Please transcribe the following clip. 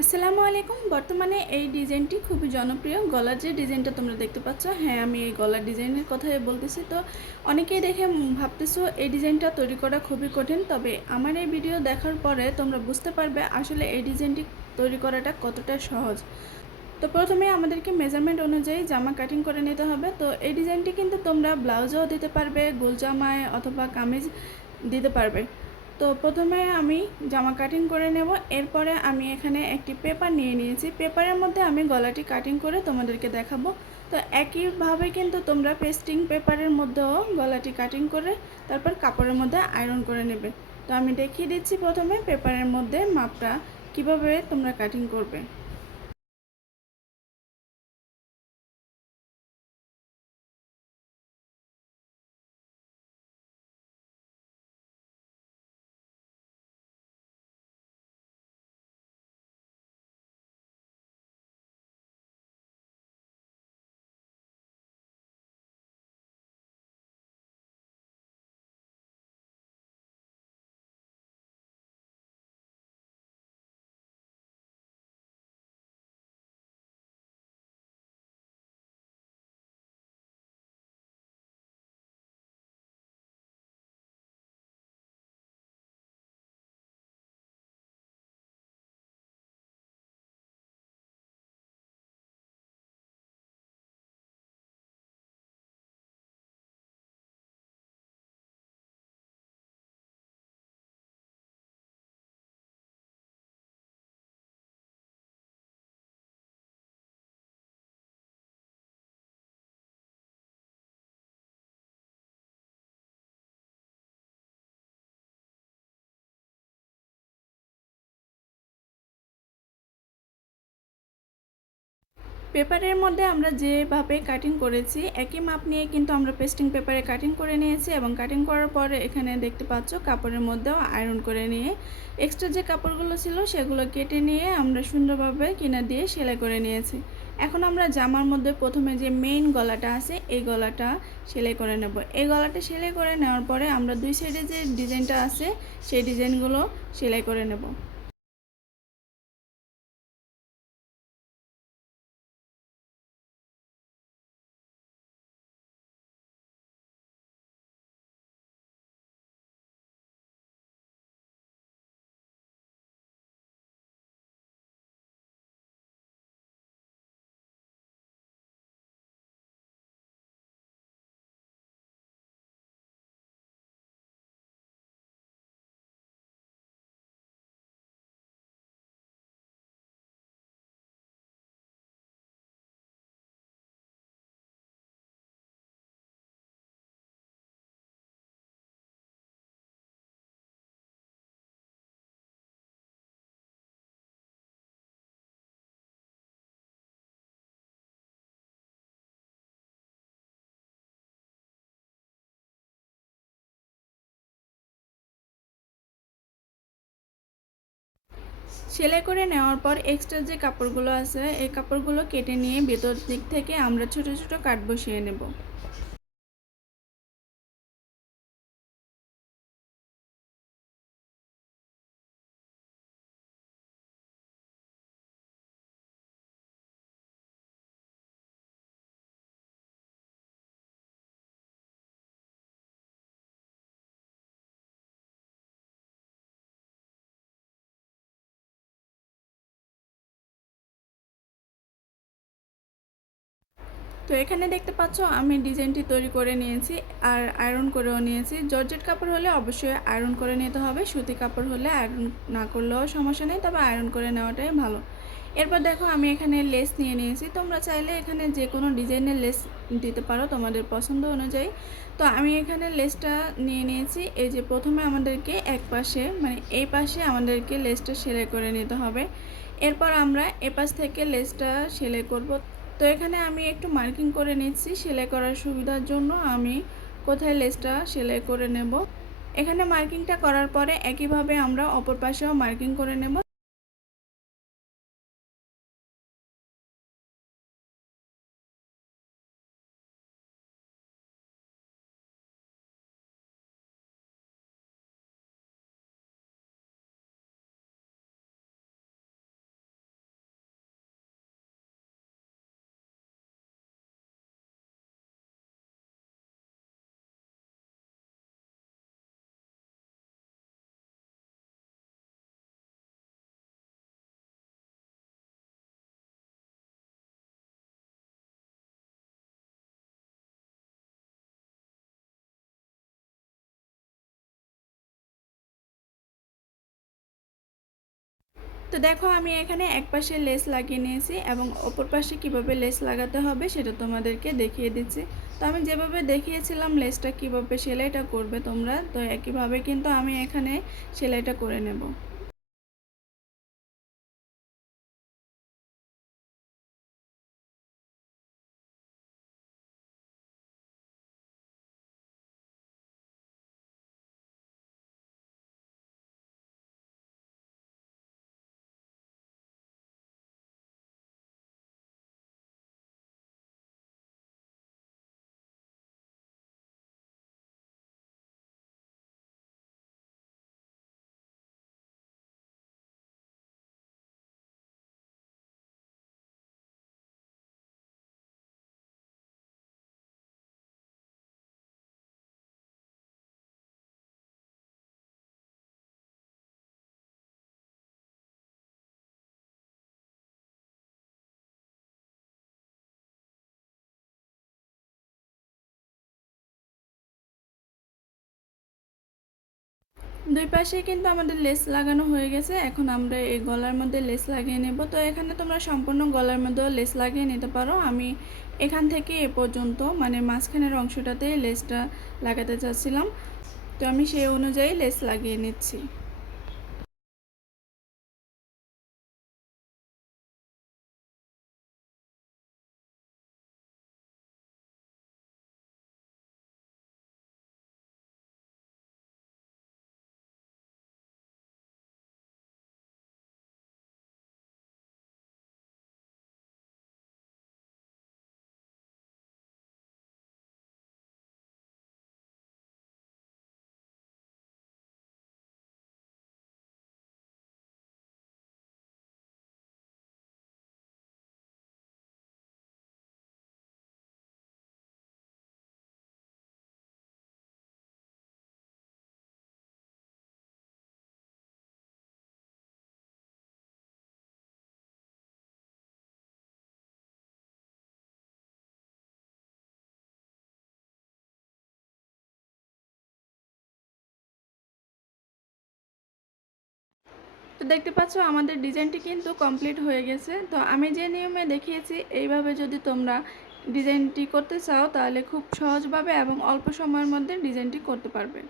আসসালামু আলাইকুম। বর্তমানে এই ডিজাইনটি খুবই জনপ্রিয়। গলার যে ডিজাইনটা তোমরা দেখতে পাচ্ছ, হ্যাঁ, আমি এই গলার ডিজাইনের কথাই বলতেছি। তো অনেকেই দেখে ভাবতেছো এই ডিজাইনটা তৈরি করা খুবই কঠিন। তবে আমার এই ভিডিও দেখার পরে তোমরা বুঝতে পারবে আসলে এই ডিজাইনটি তৈরি করাটা কতটা সহজ। তো প্রথমে আমাদেরকে মেজারমেন্ট অনুযায়ী জামা কাটিং করে নিতে হবে। তো এই ডিজাইনটি কিন্তু তোমরা ব্লাউজেও দিতে পারবে, গোল জামায় অথবা কামিজ দিতে পারবে। তো প্রথমে আমি জামা কাটিং করে নেব। এরপরে আমি এখানে একটি পেপার নিয়ে নিয়েছি। পেপারের মধ্যে আমি গলাটি কাটিং করে তোমাদেরকে দেখাবো। তো একইভাবে কিন্তু তোমরা পেস্টিং পেপারের মধ্যেও গলাটি কাটিং করে তারপর কাপড়ের মধ্যে আয়রন করে নেবে। তো আমি দেখিয়ে দিচ্ছি প্রথমে পেপারের মধ্যে মাপটা কিভাবে তোমরা কাটিং করবে। পেপারের মধ্যে আমরা যেভাবে কাটিং করেছি একই মাপ নিয়ে কিন্তু আমরা পেস্টিং পেপারে কাটিং করে নিয়েছি, এবং কাটিং করার পরে এখানে দেখতে পাচ্ছ কাপড়ের মধ্যেও আয়রন করে নিয়ে এক্সট্রা যে কাপড়গুলো ছিল সেগুলো কেটে নিয়ে আমরা সুন্দরভাবে কিনা দিয়ে সেলাই করে নিয়েছি। এখন আমরা জামার মধ্যে প্রথমে যে মেইন গলাটা আছে এই গলাটা সেলাই করে নেব। এই গলাটা সেলাই করে নেওয়ার পরে আমরা দুই সাইডে যে ডিজাইনটা আছে সেই ডিজাইনগুলো সেলাই করে নেব। সেলাই করে নেওয়ার পর এক্সট্রা যে কাপড়গুলো আছে এই কাপড়গুলো কেটে নিয়ে ভেতর দিক থেকে আমরা ছোট ছোট কাট বসিয়ে নেব। তো এখানে দেখতে পাচ্ছ আমি ডিজাইনটি তৈরি করে নিয়েছি আর আয়রন করেও নিয়েছি। জর্জেট কাপড় হলে অবশ্যই আয়রন করে নিতে হবে, সুতি কাপড় হলে আয়রন না করলেও সমস্যা নেই, তবে আয়রন করে নেওয়াটাই ভালো। এরপর দেখো আমি এখানে লেস নিয়ে নিয়েছি। তোমরা চাইলে এখানে যে কোনো ডিজাইনের লেস দিতে পারো তোমাদের পছন্দ অনুযায়ী। তো আমি এখানে লেসটা নিয়ে নিয়েছি। এই যে প্রথমে আমাদেরকে এক পাশে মানে এই পাশে আমাদেরকে লেসটা সেলাই করে নিতে হবে। এরপর আমরা এপাশ থেকে লেসটা সেলাই করব। তো এখানে আমি একটু মার্কিং করে নিচ্ছি সেলাই করার সুবিধার জন্য আমি কোথায় লেসটা সেলাই করে নেব। এখানে মার্কিংটা করার পরে একইভাবে আমরা অপর পাশেও মার্কিং করে নেব। তো দেখো আমি এখানে এক পাশে লেস লাগিয়ে নিয়েছি এবং অপর পাশে কিভাবে লেস লাগাতে হবে সেটা তোমাদেরকে দেখিয়ে দিচ্ছি। তো আমি যেভাবে দেখিয়েছিলাম লেসটা কিভাবে সেলাইটা করবে তোমরা, তো একইভাবে কিন্তু আমি এখানে সেলাইটা করে নেব। দুই পাশে কিন্তু আমাদের লেস লাগানো হয়ে গেছে। এখন আমরা এই গলার মধ্যে লেস লাগিয়ে নেব। তো এখানে তোমরা সম্পূর্ণ গলার মধ্যেও লেস লাগিয়ে নিতে পারো। আমি এখান থেকে এ পর্যন্ত মানে মাঝখানের অংশটাতে লেসটা লাগাতে চাচ্ছিলাম, তো আমি সেই অনুযায়ী লেস লাগিয়ে নিচ্ছি। তো দেখতে পাচ্ছ আমাদের ডিজাইনটি কিন্তু কমপ্লিট হয়ে গেছে। তো আমি যে নিয়মে দেখিয়েছি এইভাবে যদি তোমরা ডিজাইনটি করতে চাও তাহলে খুব সহজভাবে এবং অল্প সময়ের মধ্যে ডিজাইনটি করতে পারবে।